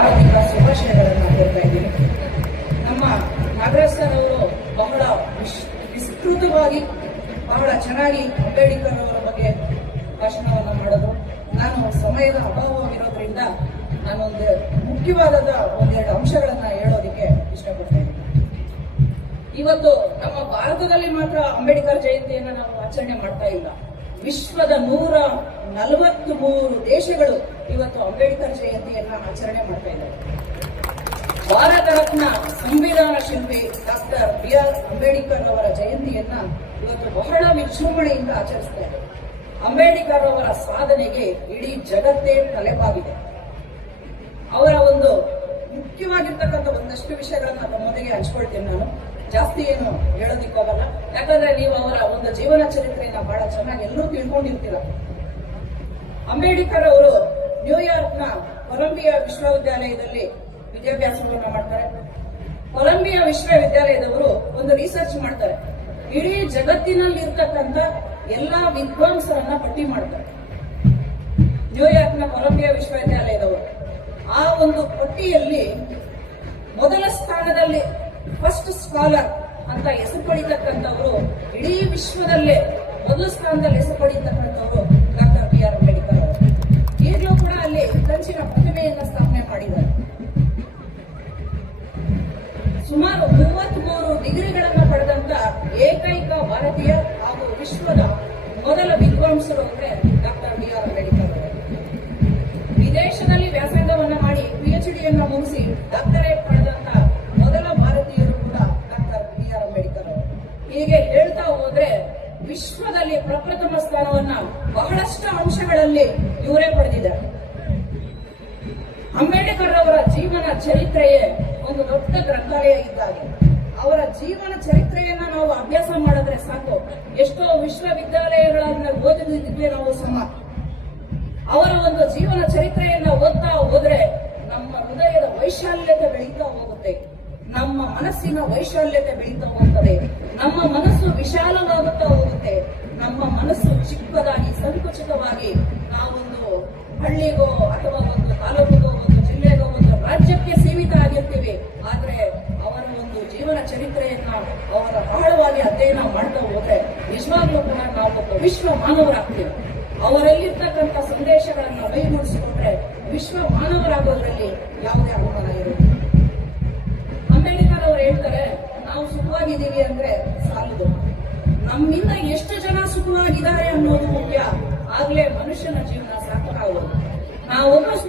ಆರ್ಥಿಕ ಶುಭಾಶಯಗಳನ್ನು ಹೇಳ್ತಾ ಇದ್ದೀನಿ ನಮ್ಮ ನಾಗರಾಜ್ ಅವರು ಬಹಳ ವಿಸ್ತೃತವಾಗಿ ಬಹಳ ಚೆನ್ನಾಗಿ ಅಂಬೇಡ್ಕರ್ ಅವರ ಬಗ್ಗೆ ಭಾಷಣವನ್ನು ಮಾಡೋದು. ನಾನು ಸಮಯದ ಅಭಾವವಿರೋದ್ರಿಂದ ನಾನೊಂದು ಮುಖ್ಯವಾದ ಒಂದೆರಡು ಅಂಶಗಳನ್ನು ಹೇಳೋದಕ್ಕೆ ಇಷ್ಟಪಡ್ತೇನೆ ಇವತ್ತು ನಮ್ಮ ಭಾರತದಲ್ಲಿ ಮಾತ್ರ ಅಂಬೇಡ್ಕರ್ ಜಯಂತಿಯನ್ನು ನಾವು ಆಚರಣೆ ಮಾಡ್ತಾ ಇಲ್ಲ. ವಿಶ್ವದ ನೂರ ನಲವತ್ತು ಮೂರು ದೇಶಗಳು ಇವತ್ತು ಅಂಬೇಡ್ಕರ್ ಜಯಂತಿಯನ್ನ ಆಚರಣೆ ಮಾಡ್ತಾ ಇದ್ದಾರೆ. ಭಾರತ ರತ್ನ ಸಂವಿಧಾನ ಶಿಲ್ಪಿ ಡಾಕ್ಟರ್ ಬಿ ಆರ್ ಅಂಬೇಡ್ಕರ್ ಅವರ ಜಯಂತಿಯನ್ನ ಇವತ್ತು ಬಹಳ ವಿಜೃಂಭಣೆಯಿಂದ ಆಚರಿಸ್ತಾ ಅಂಬೇಡ್ಕರ್ ಅವರ ಸಾಧನೆಗೆ ಇಡೀ ಜಗತ್ತೇ ತಲೆಬಾಗಿದೆ ಅವರ ಒಂದು ಮುಖ್ಯವಾಗಿರ್ತಕ್ಕಂಥ ಒಂದಷ್ಟು ವಿಷಯಗಳನ್ನ ತಮ್ಮೊಂದಿಗೆ ಹಂಚ್ಕೊಳ್ತೀನಿ ನಾನು. ಜಾಸ್ತಿ ಏನು ಹೇಳೋದಿಕ್ಕೋಗಲ್ಲ ಯಾಕಂದ್ರೆ ನೀವು ಅವರ ಒಂದು ಜೀವನ ಚರಿತ್ರೆಯನ್ನ ಬಹಳ ಚೆನ್ನಾಗಿ ಎಲ್ಲರೂ ತಿಳ್ಕೊಂಡಿರ್ತೀರ. ಅಂಬೇಡ್ಕರ್ ಅವರು ನ್ಯೂಯಾರ್ಕ್ನ ಕೊಲಂಬಿಯಾ ವಿಶ್ವವಿದ್ಯಾಲಯದಲ್ಲಿ ವಿದ್ಯಾಭ್ಯಾಸವನ್ನ ಮಾಡ್ತಾರೆ. ಕೊಲಂಬಿಯಾ ವಿಶ್ವವಿದ್ಯಾಲಯದವರು ಒಂದು ರಿಸರ್ಚ್ ಮಾಡ್ತಾರೆ. ಇಡೀ ಜಗತ್ತಿನಲ್ಲಿ ಇರ್ತಕ್ಕಂಥ ಎಲ್ಲಾ ವಿದ್ವಾಂಸರನ್ನ ಪಟ್ಟಿ ಮಾಡ್ತಾರೆ. ನ್ಯೂಯಾರ್ಕ್ನ ಕೊಲಂಬಿಯಾ ವಿಶ್ವವಿದ್ಯಾಲಯದವರು. ಆ ಒಂದು ಪಟ್ಟಿಯಲ್ಲಿ ಮೊದಲ ಸ್ಥಾನದಲ್ಲಿ ಫಸ್ಟ್ ಸ್ಕಾಲರ್ ಅಂತ ಹೆಸರು ಪಡಿತಕ್ಕಂಥವರು ಇಡೀ ವಿಶ್ವದಲ್ಲೇ ಮೊದಲ ಸ್ಥಾನದಲ್ಲಿ ಹೆಸರು ಪಡಿತಕ್ಕಂಥವರು ಡಾಕ್ಟರ್ ಬಿ ಆರ್ ಅಂಬೇಡ್ಕರ್ ಈಗಲೂ ಕೂಡ ಅಲ್ಲಿ ಕಂಚಿನ ಪ್ರತಿಮೆಯನ್ನ ಸ್ಥಾಪನೆ ಮಾಡಿದ್ದಾರೆ. ಸುಮಾರು ಮೂವತ್ಮೂರು ಡಿಗ್ರಿಗಳನ್ನ ಪಡೆದಂತ ಏಕೈಕ ಭಾರತೀಯ ಹಾಗೂ ವಿಶ್ವದ ಮೊದಲ ವಿದ್ವಾಂಸರು ಅಂದ್ರೆ ಡಾಕ್ಟರ್ ಬಿ ಆರ್ ಅಂಬೇಡ್ಕರ್ ವಿದೇಶದಲ್ಲಿ ವ್ಯಾಸಂಗವನ್ನ ಮಾಡಿ ಪಿಎಚ್ ಡಿಯನ್ನ ಮುಗಿಸಿ ಡಾಕ್ಟರೇಟ್ ವಿಶ್ವದಲ್ಲಿ ಪ್ರಪ್ರಥಮ ಸ್ಥಾನವನ್ನ ಬಹಳಷ್ಟು ಅಂಶಗಳಲ್ಲಿ ಇವರೇ ಪಡೆದಿದ್ದಾರೆ. ಅಂಬೇಡ್ಕರ್ ಅವರ ಜೀವನ ಚರಿತ್ರೆಯೇ ಒಂದು ದೊಡ್ಡ ಗ್ರಂಥಾಲಯ ಇದ್ದಾಗೆ ಅವರ ಜೀವನ ಚರಿತ್ರೆಯನ್ನ ನಾವು ಅಭ್ಯಾಸ ಮಾಡಿದ್ರೆ ಸಾಕು. ಎಷ್ಟೋ ವಿಶ್ವವಿದ್ಯಾಲಯಗಳನ್ನ ಓದಿದ್ರೆ ನಾವು ಸಮ. ಅವರ ಒಂದು ಜೀವನ ಚರಿತ್ರೆಯನ್ನ ಓದ್ತಾ ಹೋದ್ರೆ ನಮ್ಮ ಹೃದಯದ ವೈಶಾಲ್ಯತೆ ಬೆಳೀತಾ ಹೋಗುತ್ತೆ ನಮ್ಮ ಮನಸ್ಸಿನ ವೈಶಾಲ್ಯತೆ ಬೆಳೀತಾ ಹೋಗ್ತದೆ ನಮ್ಮ ಮನಸ್ಸು ವಿಶಾಲವಾಗುತ್ತಾ ಹೋಗುತ್ತೆ. ನಮ್ಮ ಮನಸ್ಸು ಚಿಕ್ಕದಾಗಿ, ಸಂಕುಚಿತವಾಗಿ ನಾವೊಂದು ಹಳ್ಳಿಗೋ ಅಥವಾ ಒಂದು ತಾಲೂಕಿಗೋ ಒಂದು ಜಿಲ್ಲೆಗೋ ಒಂದು ರಾಜ್ಯಕ್ಕೆ ಸೀಮಿತ ಆಗಿರ್ತೀವಿ. ಆದ್ರೆ ಅವರ ಒಂದು ಜೀವನ ಚರಿತ್ರೆಯನ್ನ, ಅವರ ಆಳವಾಗಿ ಅಧ್ಯಯನ ಮಾಡ್ತಾ ಹೋದ್ರೆ ನಿಜವಾಗ್ಲೂ ಕೂಡ ನಾವು ಒಬ್ಬ ವಿಶ್ವ ಮಾನವರಾಗ್ತೀವಿ. ಅವರಲ್ಲಿರ್ತಕ್ಕಂಥ ಸಂದೇಶಗಳನ್ನ ಮೈಗೂಡಿಸಿಕೊಂಡ್ರೆ ವಿಶ್ವ ಮಾನವರಾಗೋದ್ರಲ್ಲಿ ಯಾವುದೇ ಅನುಮಾನ ಇರುವುದಿಲ್ಲ ಇದ್ದೀವಿ ಅಂದ್ರೆ ಸಾಲದು. ನಮ್ಮಿಂದ ಎಷ್ಟು ಜನ ಸುಖವಾಗಿದ್ದಾರೆ ಅನ್ನೋದು ಮುಖ್ಯ. ಆಗ್ಲೇ ಮನುಷ್ಯನ ಜೀವನ ಸಾರ್ಥಕ ಆಗೋದು. ನಾವೊಬ್ಬ